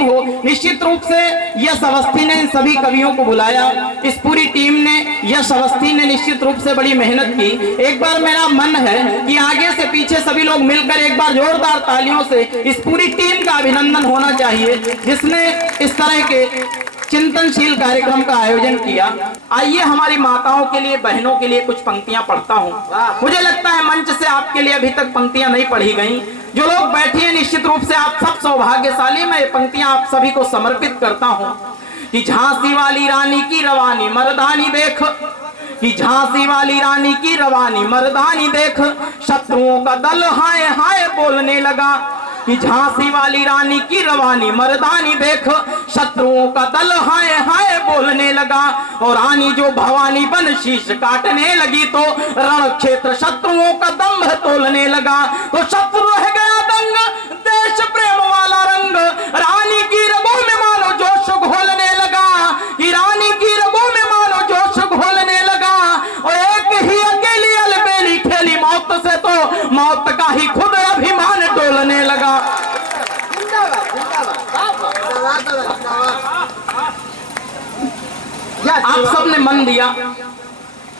हो। निश्चित रूप से यश अवस्थी ने इन सभी कवियों को बुलाया, इस पूरी टीम ने, यश अवस्थी ने निश्चित रूप से बड़ी मेहनत की। एक बार मेरा मन है कि आगे से पीछे सभी लोग मिलकर एक बार जोरदार तालियों से इस पूरी टीम का अभिनंदन होना चाहिए जिसने इस तरह के चिंतनशील कार्यक्रम का आयोजन किया। आइए हमारी माताओं के लिए, बहनों के लिए कुछ पंक्तियां पढ़ता हूं। मुझे लगता है मंच से आपके लिए अभी तक पंक्तियां नहीं पढ़ी गई। जो लोग बैठे हैं निश्चित रूप से आप सब सौभाग्यशाली। मैं ये पंक्तियां आप सभी को समर्पित करता हूं कि झांसी वाली रानी की रवानी मर्दानी देख, कि झांसी वाली रानी की रवानी मर्दानी देख, शत्रुओं का दल हाय हाय बोलने लगा। कि झांसी वाली रानी की रवानी मर्दानी देख, शत्रुओं का दल हाय हाय बोलने लगा। और रानी जो भवानी बन शीश काटने लगी तो रण क्षेत्र शत्रुओं का दंभ तोलने लगा। तो शत्रु रह गया दंग, देश प्रेम वाला रंग, रानी की रगों में मानो जोश घोलने लगा। कि रानी की रगों में मानो जोश घोलने लगा। और एक ही अकेली अलबेली खेली मौत से तो मौत का ही खुद अभिमान डोलने लगा। आप सबने मन दिया,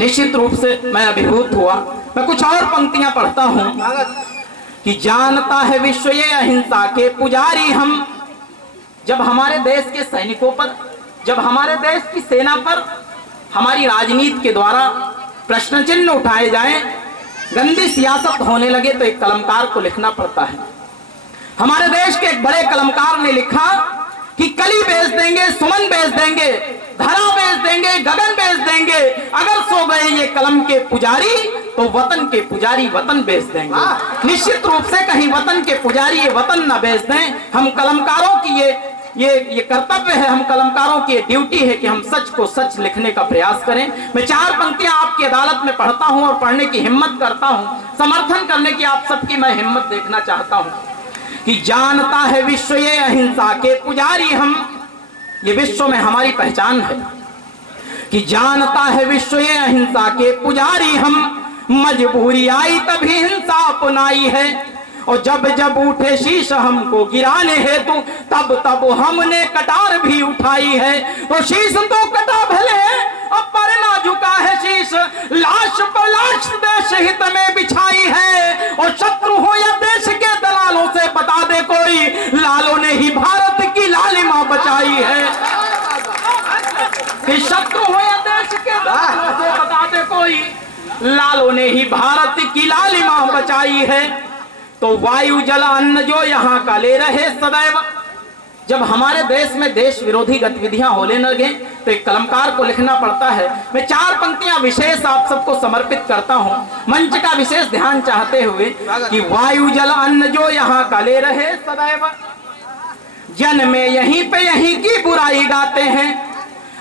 निश्चित रूप से मैं अभिभूत हुआ। मैं कुछ और पंक्तियां पढ़ता हूं कि जानता है विश्व ये अहिंसा के पुजारी हम। जब हमारे देश के सैनिकों पर, जब हमारे देश की सेना पर हमारी राजनीति के द्वारा प्रश्न चिन्ह उठाए जाएं, गंदी सियासत होने लगे तो एक कलमकार को लिखना पड़ता है। हमारे देश के एक बड़े कलमकार ने लिखा कि कली बेच देंगे, सुमन बेच देंगे, धरा बेच देंगे, गगन बेच देंगे, अगर सो गए ये कलम के पुजारी तो वतन के पुजारी वतन बेच देंगे। निश्चित रूप से कहीं वतन के पुजारी ये वतन न बेच दें। हम कलमकारों की ये कर्तव्य है, हम कलमकारों की ड्यूटी है कि हम सच को सच लिखने का प्रयास करें। मैं चार पंक्तियां आपकी अदालत में पढ़ता हूं और पढ़ने की हिम्मत करता हूं, समर्थन करने की आप सबकी मैं हिम्मत देखना चाहता हूं कि जानता है विश्व ये अहिंसा के पुजारी हम। ये विश्व में हमारी पहचान है कि जानता है विश्व ये अहिंसा के पुजारी हम। मजबूरी आई तभी हिंसा अपनाई है और जब जब उठे शीश हमको गिराने हेतु तब तब हमने कटार भी उठाई है। तो शीश तो कटा भले अब पर ना झुका है शीश, लाश पर लाश देश हित में बिछाई है। और शत्रु हो या देश के दलालों से बता दे कोई, लालों ने ही भारत की लालिमा बचाई है। कि शत्रु हो या देश के दलालों से बता दे कोई, लालों ने ही भारत की लालिमा बचाई है। तो वायु जल अन्न जो यहाँ का ले रहे सदैव। जब हमारे देश में देश विरोधी गतिविधियां होने लगे तो एक कलमकार को लिखना पड़ता है। मैं चार पंक्तियां विशेष आप सबको समर्पित करता हूं, मंच का विशेष ध्यान चाहते हुए कि वायु जल अन्न जो यहाँ का ले रहे सदैव, जन में यहीं पे यहीं की बुराई गाते हैं।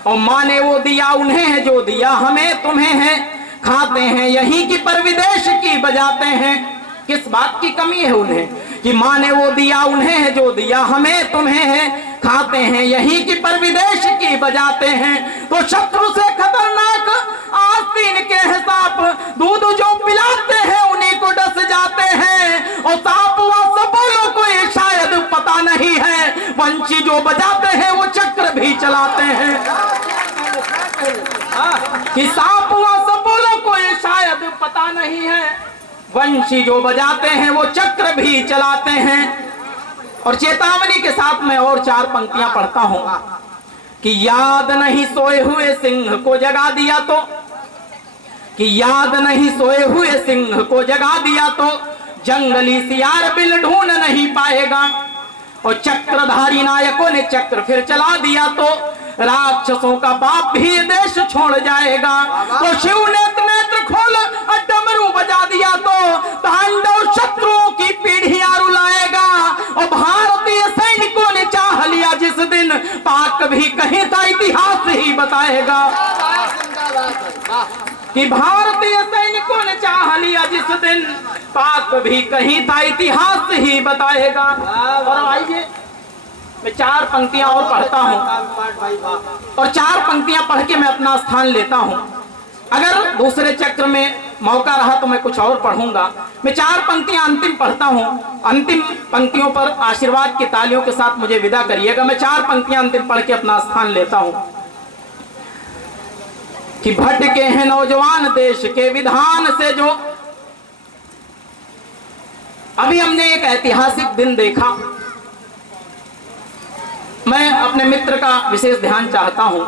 और माने वो दिया उन्हें है जो दिया हमें तुम्हें है, खाते हैं यहीं की पर विदेश की बजाते हैं। किस बात की कमी है उन्हें कि माने वो दिया उन्हें है जो दिया हमें तुम्हें है, खाते हैं यहीं की पर विदेश की बजाते हैं। तो शत्रु से खतरनाक आस्तीन के हिसाब, दूध जो पिलाते हैं उन्हीं को डस जाते हैं। और सांप व सबोलों को ये शायद पता नहीं है, वंशी जो बजाते हैं वो चक्र भी चलाते हैं। कि सांप व सबोलों को ये शायद पता नहीं है, वंशी जो बजाते हैं वो चक्र भी चलाते हैं। और चेतावनी के साथ में और चार पंक्तियां पढ़ता हूं कि याद नहीं सोए हुए सिंह को जगा दिया तो, कि याद नहीं सोए हुए सिंह को जगा दिया तो जंगली सियार बिल ढूंढ नहीं पाएगा। और चक्रधारी नायकों ने चक्र फिर चला दिया तो राक्षसों का बाप भी देश छोड़ जाएगा। तो शिव ने नेत्र खोल डमरू बजा दिया तो तांडव शत्रुओं की पीढ़ियां रुलाएगा। और भारतीय सैनिकों ने चाह लिया जिस दिन, पाक भी कहीं था इतिहास ही बताएगा। कि भारतीय सैनिकों ने चाह लिया जिस दिन, पाक भी कहीं था इतिहास ही बताएगा। और आइए मैं चार पंक्तियां और पढ़ता हूं और चार पंक्तियां पढ़ के मैं अपना स्थान लेता हूं। अगर दूसरे चक्र में मौका रहा तो मैं कुछ और पढ़ूंगा। मैं 4 पंक्तियां अंतिम पढ़ता हूं, अंतिम पंक्तियों पर आशीर्वाद की तालियों के साथ मुझे विदा करिएगा। मैं 4 पंक्तियां अंतिम पढ़ के अपना स्थान लेता हूं कि भटके हैं नौजवान देश के विधान से जो। अभी हमने एक ऐतिहासिक दिन देखा। मैं अपने मित्र का विशेष ध्यान चाहता हूं।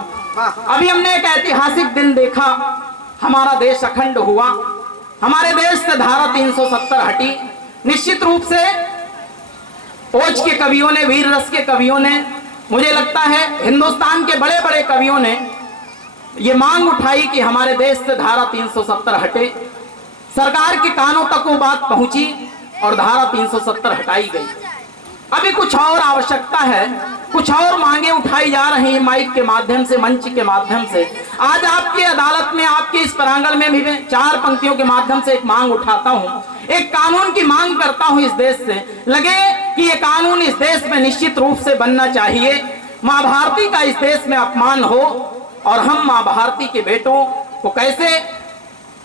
अभी हमने एक ऐतिहासिक दिन देखा। हमारा देश अखंड हुआ, हमारे देश से धारा 370 हटी। निश्चित रूप से ओज के कवियों ने, वीर रस के कवियों ने, मुझे लगता है हिंदुस्तान के बड़े बड़े कवियों ने ये मांग उठाई कि हमारे देश से धारा 370 हटे। सरकार के कानों तक वो बात पहुंची और धारा 370 हटाई गई। अभी कुछ और आवश्यकता है, कुछ और मांगे उठाई जा रही हैं माइक के माध्यम से, मंच के माध्यम से। आज आपकी अदालत में, आपके इस प्रांगण में भी मैं 4 पंक्तियों के माध्यम से एक मांग उठाता हूं, एक कानून की मांग करता हूं इस देश से। लगे कि ये कानून इस देश में निश्चित रूप से बनना चाहिए। मां भारती का इस देश में अपमान हो और हम मां भारती के बेटों को कैसे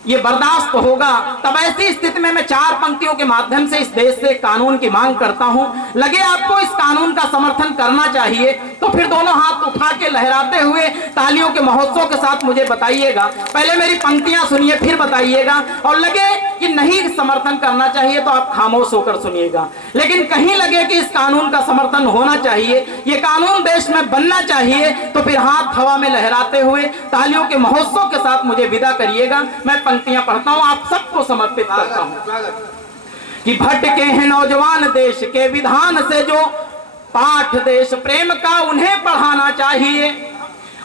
ये बर्दाश्त होगा। तब ऐसी स्थिति में मैं 4 पंक्तियों के माध्यम से इस देश से कानून की मांग करता हूं। लगे आपको इस कानून का समर्थन करना चाहिए तो फिर दोनों हाथ उठा के लहराते हुए तालियों के महोत्सव के साथ मुझे बताइएगा। पहले मेरी पंक्तियां सुनिए फिर बताइएगा, और लगे कि नहीं समर्थन करना चाहिए तो आप खामोश होकर सुनिएगा। लेकिन कहीं लगे कि इस कानून का समर्थन होना चाहिए, ये कानून देश में बनना चाहिए, तो फिर हाथ हवा में लहराते हुए तालियों के महोत्सव के साथ मुझे विदा करिएगा। मैं पंक्तियां पढ़ता हूं, आप सबको समर्पित करता हूं कि भटके हैं नौजवान देश के विधान से जो। पाठ देश प्रेम का उन्हें पढ़ाना चाहिए,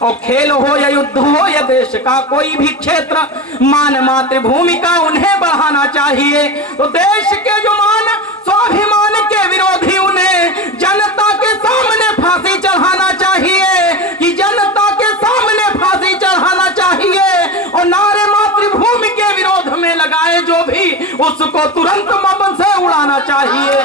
और खेल हो या युद्ध हो या देश का कोई भी क्षेत्र, मान मातृभूमि का उन्हें बढ़ाना चाहिए। तो देश के जो मान स्वाभिमान के विरोधी उन्हें जनता के सामने फांसी चढ़ाना चाहिए, कि जनता के सामने फांसी चढ़ाना चाहिए। और नारे मातृभूमि के विरोध में लगाए जो भी, उसको तुरंत मम से उड़ाना चाहिए।